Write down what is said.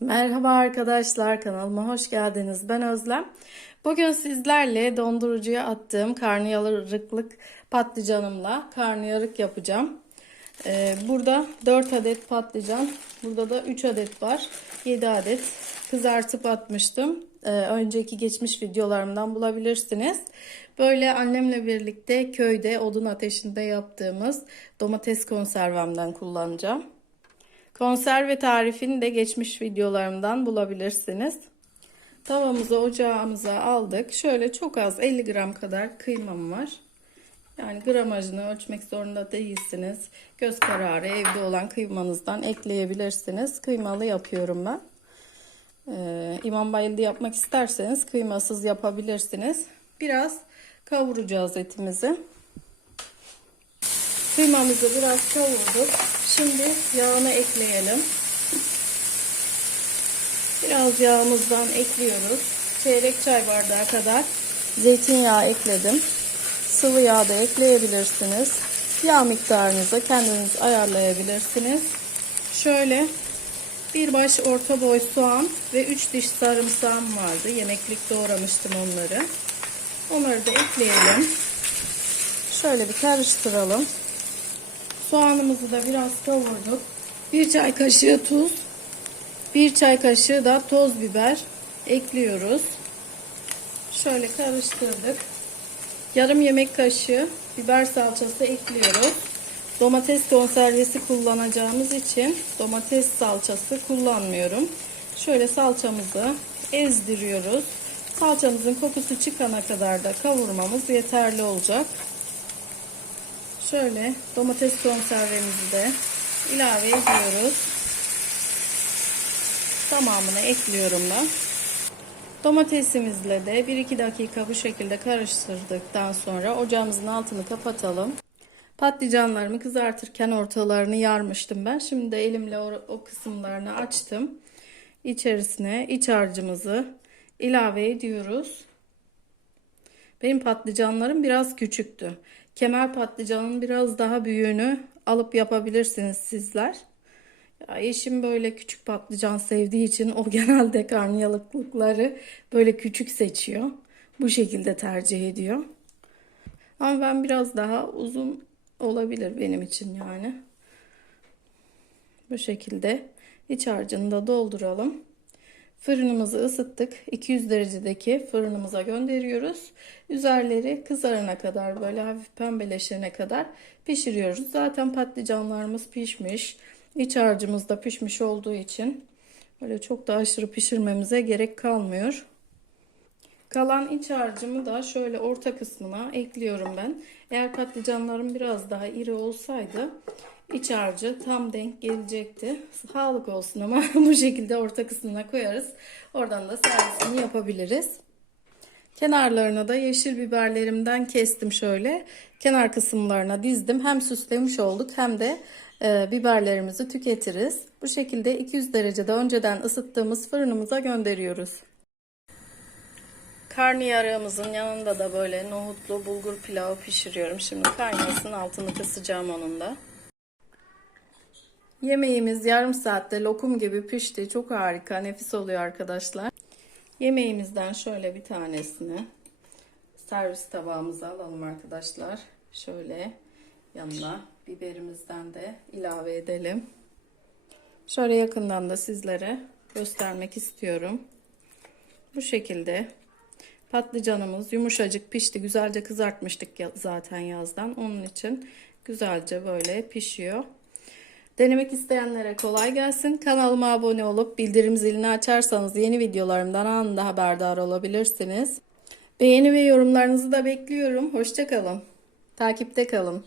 Merhaba arkadaşlar kanalıma hoş geldiniz. Ben Özlem. Bugün sizlerle dondurucuya attığım karnıyarıklık patlıcanımla karnıyarık yapacağım. Ee, burada 4 adet patlıcan, burada da 3 adet var. 7 adet kızartıp atmıştım. Ee, önceki geçmiş videolarımdan bulabilirsiniz. Böyle annemle birlikte köyde odun ateşinde yaptığımız domates konservemden kullanacağım. Konserve tarifini de geçmiş videolarımdan bulabilirsiniz. Tavamızı ocağımıza aldık. Şöyle çok az 50 gram kadar kıymam var. Yani gramajını ölçmek zorunda değilsiniz. Göz kararı evde olan kıymanızdan ekleyebilirsiniz. Kıymalı yapıyorum ben. Ee, İmam bayıldı yapmak isterseniz kıymasız yapabilirsiniz. Biraz kavuracağız etimizi. Kıymamızı biraz kavurduk. Şimdi yağını ekleyelim. Biraz yağımızdan ekliyoruz. Çeyrek çay bardağı kadar zeytinyağı ekledim. Sıvı yağ da ekleyebilirsiniz. Yağ miktarınızı kendiniz ayarlayabilirsiniz. Şöyle bir baş orta boy soğan ve 3 diş sarımsağım vardı. Yemeklik doğramıştım onları. Onları da ekleyelim. Şöyle bir karıştıralım. Soğanımızı da biraz kavurduk. Bir çay kaşığı tuz. Bir çay kaşığı da toz biber ekliyoruz. Şöyle karıştırdık. Yarım yemek kaşığı biber salçası ekliyoruz. Domates konservesi kullanacağımız için domates salçası kullanmıyorum. Şöyle salçamızı ezdiriyoruz. Salçamızın kokusu çıkana kadar da kavurmamız yeterli olacak. Şöyle domates konservemizi de ilave ediyoruz. Tamamını ekliyorum ben. Domatesimizle de 1-2 dakika bu şekilde karıştırdıktan sonra ocağımızın altını kapatalım. Patlıcanlarımı kızartırken ortalarını yarmıştım ben. Şimdi de elimle o, o kısımlarını açtım. İçerisine iç harcımızı ilave ediyoruz. Benim patlıcanlarım biraz küçüktü. Kemer patlıcanın biraz daha büyüğünü alıp yapabilirsiniz sizler. Ya eşim böyle küçük patlıcan sevdiği için o genelde karnıyarıklıkları böyle küçük seçiyor. Bu şekilde tercih ediyor. Ama ben biraz daha uzun olabilir benim için yani. Bu şekilde iç harcını da dolduralım. Fırınımızı ısıttık. 200 derecedeki fırınımıza gönderiyoruz. Üzerleri kızarana kadar böyle hafif pembeleşene kadar pişiriyoruz. Zaten patlıcanlarımız pişmiş. İç harcımız da pişmiş olduğu için böyle çok da aşırı pişirmemize gerek kalmıyor. Kalan iç harcımı da şöyle orta kısmına ekliyorum ben. Eğer patlıcanlarım biraz daha iri olsaydı iç harcı tam denk gelecekti. Sağlık olsun ama bu şekilde orta kısmına koyarız. Oradan da servisini yapabiliriz. Kenarlarına da yeşil biberlerimden kestim şöyle. Kenar kısımlarına dizdim. Hem süslemiş olduk hem de e, biberlerimizi tüketiriz. Bu şekilde 200 derecede önceden ısıttığımız fırınımıza gönderiyoruz. Karnıyarığımızın yanında da böyle nohutlu bulgur pilavı pişiriyorum. Şimdi kaynasın altını kısacağım onun da. Yemeğimiz yarım saatte lokum gibi pişti. Çok harika, nefis oluyor arkadaşlar. Yemeğimizden şöyle bir tanesini servis tabağımıza alalım arkadaşlar. Şöyle yanına biberimizden de ilave edelim. Şöyle yakından da sizlere göstermek istiyorum. Bu şekilde patlıcanımız yumuşacık pişti. Güzelce kızartmıştık zaten yazdan. Onun için güzelce böyle pişiyor. Denemek isteyenlere kolay gelsin. Kanalıma abone olup bildirim zilini açarsanız yeni videolarımdan anında haberdar olabilirsiniz. Beğeni ve yorumlarınızı da bekliyorum. Hoşçakalın. Takipte kalın.